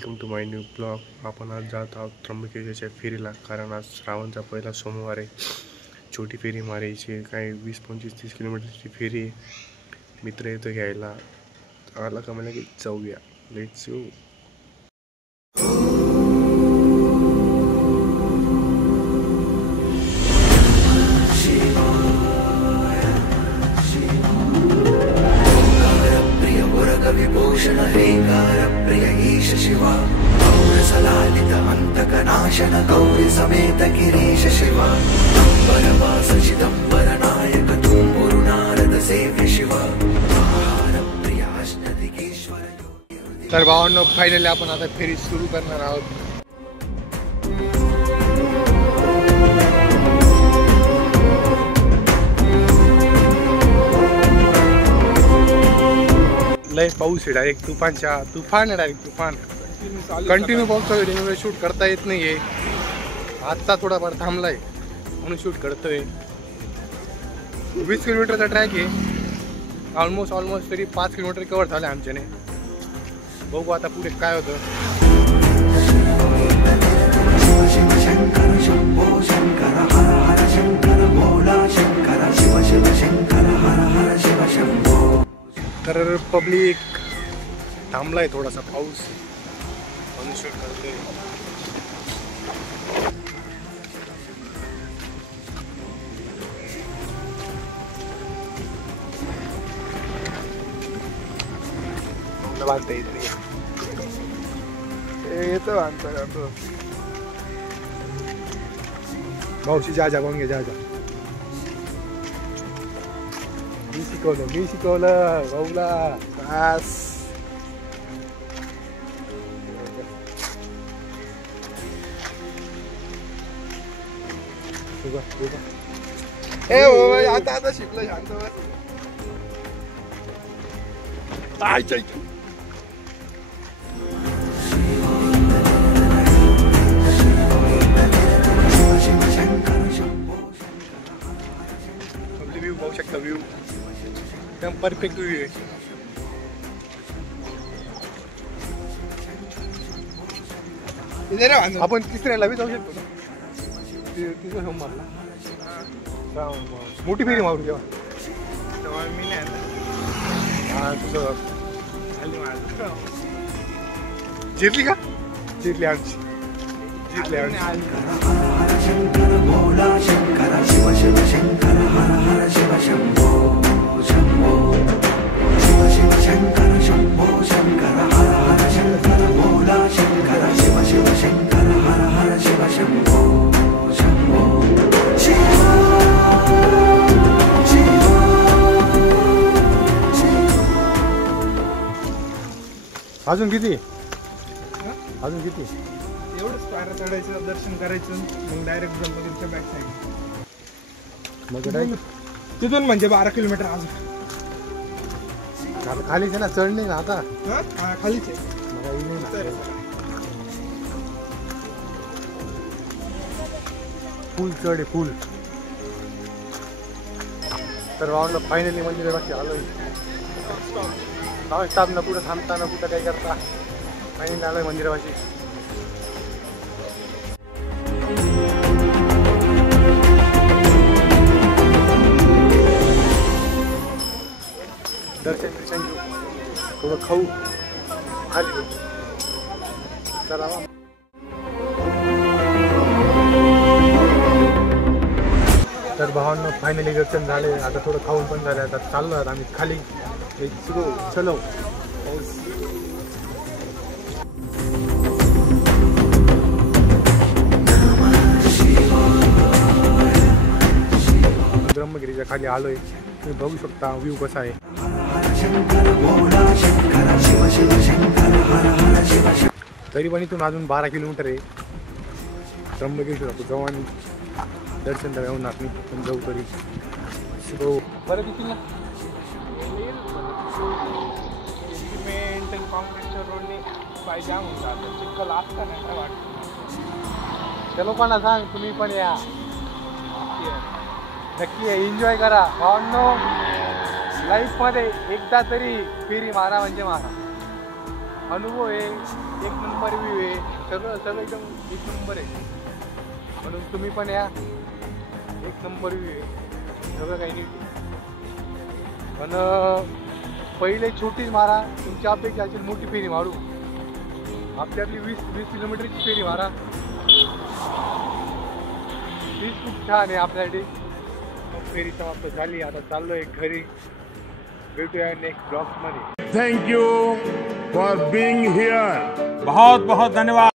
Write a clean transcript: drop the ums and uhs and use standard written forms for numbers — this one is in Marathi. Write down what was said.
Welcome to my new blog. आपण आज जात आहोत त्र्यंबकेश्वरच्या फेरीला, कारण आज श्रावणचा पहिला सोमवार आहे। छोटी फेरी मारायची, काही 20-25-30 किलोमीटरची फेरी आहे। मित्र येतो घ्यायला, आला का मला की जाऊया, लेट्स गो। विभूषण रेकार प्रिय ईश शिवा गौरसलालित अंतकनाशन गौरी समेत गिरीश शिवा अंबरवास चिदंबर नायक तुम्बुरु नारद सेव्य शिवा आहार प्रिय अष्टदिगेश्वर। तर भावांनो, फायनली आपण आता फेरी सुरू करणार आहोत। लय पाऊस आहे, डायरेक्ट तुफान आहे, डायरेक्ट तुफान कंटिन्यू पाऊस आहे। शूट करता येत नाहीये, आजचा थोडाफार थांबलाय म्हणून शूट करतोय। 20 किलोमीटरचा ट्रॅक आहे, ऑलमोस्ट तरी 5 किलोमीटर कव्हर झाले आमच्याने। बघू आता पुढे काय होतं। शिव शंकर शंभो शंकर हर हर शंकर भोला शंकर शिव शिव शंकर हर हर शिव शंभो। तर पब्लिक थांबलाय, थोडासा पाऊस म्हणून शूट करतोय। बांधता येत नाही, येतं बांधता जातो। मावशी जा कोण घे, जा मी शिकवलं भाऊला बस। आता शिकलो, शांत बस। व्ह्यू पाहू शकता, व्ह्यू एकदम परफेक्ट व्ह्यू आहे। आपण तिसऱ्याला बी जाऊ शकतो ना, तिसरा सोमवारला मोठी फेरी मारू तेव्हा मी नाही आता। तुझं जिरली का? जिरली आमची, शंकर भोला शंकर शिव शिव शंकर हर हर शिव शंभो शंभो शिव शिव शंकर शंभो शंकर हर हर शंकर भोला शंकर शिव शिव शंकर हर हर शिव शंभो शंभो शिव शिव। अजून किती एवढंच पायऱ्या चढायचं, दर्शन करायचं, मग डायरेक्ट त्र्यंबकेश्वरच्या बॅक साईड। तिथून म्हणजे 12 किलोमीटर अजून खालीच आहे ना, चढ नाही ना आता। हा खालीच आहे। फुल चढ आहे, फुल। तर भावना फायनली मंदिरापाशी आलोय। स्टाफ ना कुठं थांबता ना कुठं काय करता, फायनली आलोय मंदिरापाशी। दर्शन घेऊ, थोडं खाऊ, खाली चला। तर भावांनो, फायनली दर्शन झाले, आता थोडं खाऊन पण झाले। आता चाललो आहेत आम्ही खाली, चलो। ब्रह्मगिरीच्या खाली आलोय, तुम्ही बघू शकता व्ह्यू कसा आहे। तरी पण इथून अजून 12 किलोमीटर आहे त्र्यंबकेश्वर जाऊ, आणि दर्शन तर येऊन नाही पण जाऊ तरी बरं दिसतील ना। सिमेंट कॉन्क्रीटच्या रोडने पाय जाम होऊन जातं, चिखल असता नाही काय वाटतं। त्या लोकांना सांग तुम्ही पण या, नक्की एन्जॉय करा भावांनो। लाईफ मध्ये एकदा तरी फेरी मारा म्हणजे मारा। अनुभव आहे, एक नंबर व्ह्यू आहे, सगळं एकदम एक नंबर आहे. म्हणून तुम्ही पण या, एक नंबर व्ह्यू आहे, सगळं काही नीट आहे. पण पहिले छोटीच मारा, तुमच्या अपेक्षा असेल मोठी फेरी मारू. आपली 20 किलोमीटरची फेरी मारा, तीच खूप छान आहे आपल्यासाठी. फेरी समाप्त झाली, आता चाललोय घरी. भेटूया next ब्लॉग्समध्ये. Thank you for being here. बहुत बहुत धन्यवाद.